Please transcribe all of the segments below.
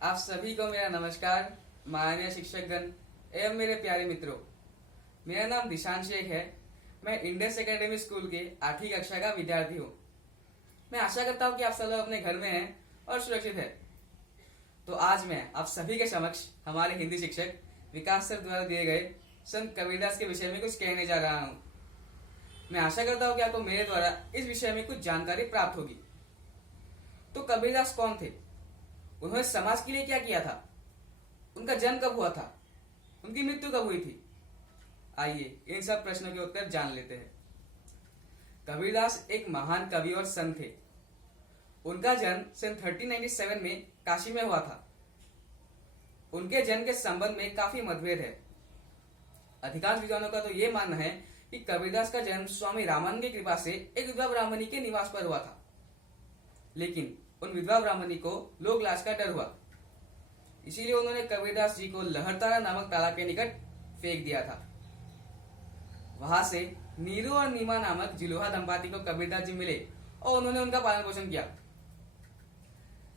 आप सभी को मेरा नमस्कार। माननीय शिक्षकगण एवं मेरे प्यारे मित्रों, मेरा नाम दिशान शेख है। मैं इंडेक्स एकेडमी स्कूल के 8वीं कक्षा का विद्यार्थी हूँ। मैं आशा करता हूँ कि आप सब लोग अपने घर में हैं और सुरक्षित हैं। तो आज मैं आप सभी के समक्ष हमारे हिंदी शिक्षक विकास सर द्वारा दिए गए संत कबीरदास के विषय में कुछ कहने जा रहा हूँ। मैं आशा करता हूँ कि आपको मेरे द्वारा इस विषय में कुछ जानकारी प्राप्त होगी। तो कबीरदास कौन थे? उन्होंने समाज के लिए क्या किया था? उनका जन्म कब हुआ था? उनकी मृत्यु कब हुई थी? आइए इन सब प्रश्नों के उत्तर जान लेते हैं। कबीरदास एक महान कवि और संत थे। उनका जन्म सन 1397 में काशी में हुआ था। उनके जन्म के संबंध में काफी मतभेद है। अधिकांश विद्वानों का तो ये मानना है कि कबीरदास का जन्म स्वामी रामानंद की कृपा से एक विधवा ब्राह्मणी के निवास पर हुआ था, लेकिन उन विधवा ब्राह्मणी को लोक लाज का डर हुआ, इसीलिए उन्होंने कबीरदास जी को लहरतारा नामक तालाब के निकट फेंक दिया था। वहां से नीरू और नीमा नामक जिलोहा दंपति को कबीरदास जी मिले और उन्होंने उनका पालन पोषण किया।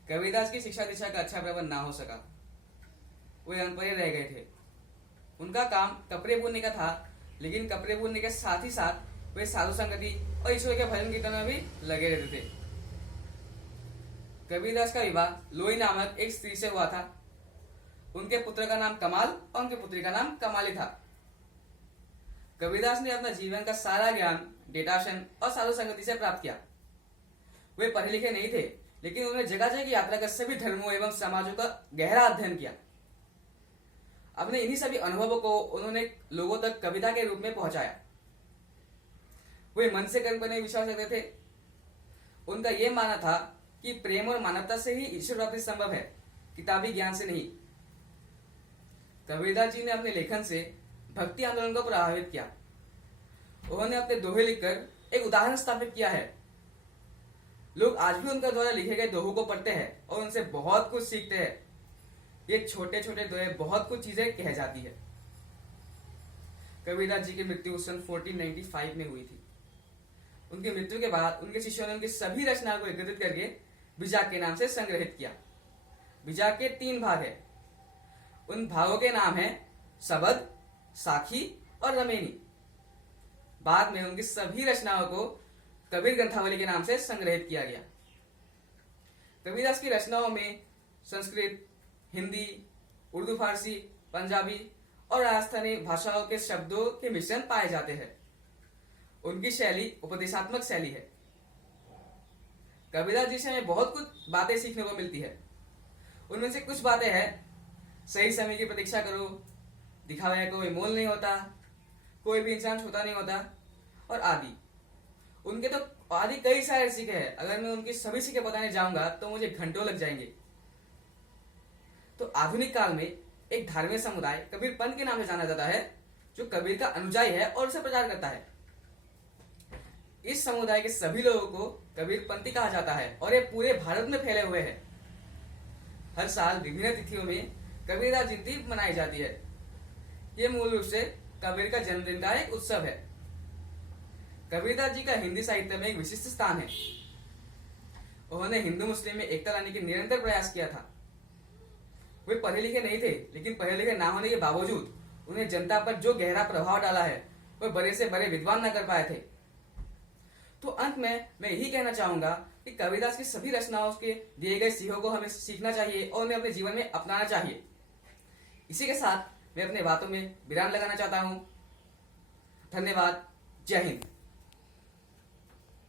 कबीरदास की शिक्षा दीक्षा का अच्छा प्रबंध ना हो सका, वे अनपढ़ रह गए थे। उनका काम कपड़े बुनने का था, लेकिन कपड़े बुनने के साथ ही साथ वे साधु संगति और ईश्वर के भजन कीर्तन में भी लगे रहते थे। कबीरदास का विवाह लोई नामक एक स्त्री से हुआ था। उनके पुत्र का नाम कमाल और उनकी पुत्री का नाम कमाली था। कबीरदास ने अपना जीवन का सारा ज्ञान डेटाशन और साधु संगति से प्राप्त किया। वे पढ़े लिखे नहीं थे, लेकिन उन्होंने जगह जगह यात्रा कर सभी धर्मों एवं समाजों का गहरा अध्ययन किया। अपने इन्हीं सभी अनुभवों को उन्होंने लोगों तक कविता के रूप में पहुंचाया। वे मन से कर्म करने में विश्वास रखते थे। उनका यह मानना था कि प्रेम और मानवता से ही ईश्वर प्राप्ति संभव है, किताबी ज्ञान से नहीं। कबीरदास जी ने अपने लेखन से भक्ति आंदोलन को प्रभावित किया। उन्होंने अपने दोहे लिखकर एक उदाहरण स्थापित किया है। लोग आज भी उनका द्वारा लिखे गए दोहों को पढ़ते हैं और उनसे बहुत कुछ सीखते हैं। ये छोटे छोटे दोहे बहुत कुछ चीजें कह जाती है। कबीरदास जी की मृत्यु सन 1495 में हुई थी। उनकी मृत्यु के बाद उनके शिष्यों ने उनकी सभी रचनाओं को एकत्रित करके विजाक के नाम से संग्रहित किया। विजाक के 3 भाग है। उन भागों के नाम है सबद, साखी और रमेनी। बाद में उनकी सभी रचनाओं को कबीर ग्रंथावली के नाम से संग्रहित किया गया। कबीरदास की रचनाओं में संस्कृत, हिंदी, उर्दू, फारसी, पंजाबी और राजस्थानी भाषाओं के शब्दों के मिश्रण पाए जाते हैं। उनकी शैली उपदेशात्मक शैली है। कबीरदास जी से हमें बहुत कुछ बातें सीखने को मिलती है। उनमें से कुछ बातें हैं, सही समय की प्रतीक्षा करो, दिखावे का कोई मोल नहीं होता, कोई भी इंसान छोटा नहीं होता और आदि। उनके तो आदि कई सारे सीखे हैं। अगर मैं उनकी सभी सीखे बताने जाऊंगा तो मुझे घंटों लग जाएंगे। तो आधुनिक काल में एक धार्मिक समुदाय कबीर पंथ के नाम से जाना जाता है, जो कबीर का अनुयायी है और उसे प्रचार करता है। इस समुदाय के सभी लोगों को कबीर पंथी कहा जाता है और ये पूरे भारत में फैले हुए हैं। हर साल विभिन्न तिथियों में कबीरदास जयंती मनाई जाती है। ये मूल रूप से कबीर का जन्मदिन का एक उत्सव है। कबीरदास जी का हिंदी साहित्य में एक विशिष्ट स्थान है। उन्होंने हिंदू मुस्लिम में एकता लाने के निरंतर प्रयास किया था। वे पढ़े लिखे नहीं थे, लेकिन पढ़े लिखे ना होने के बावजूद उन्हें जनता पर जो गहरा प्रभाव डाला है, वह बड़े से बड़े विद्वान न कर पाए थे। तो अंत में मैं यही कहना चाहूंगा कि कबीरदास की सभी रचनाओं के दिए गए सीखों को हमें सीखना चाहिए और उन्हें अपने जीवन में अपनाना चाहिए। इसी के साथ मैं अपने बातों में विराम लगाना चाहता हूं। धन्यवाद। जय हिंद।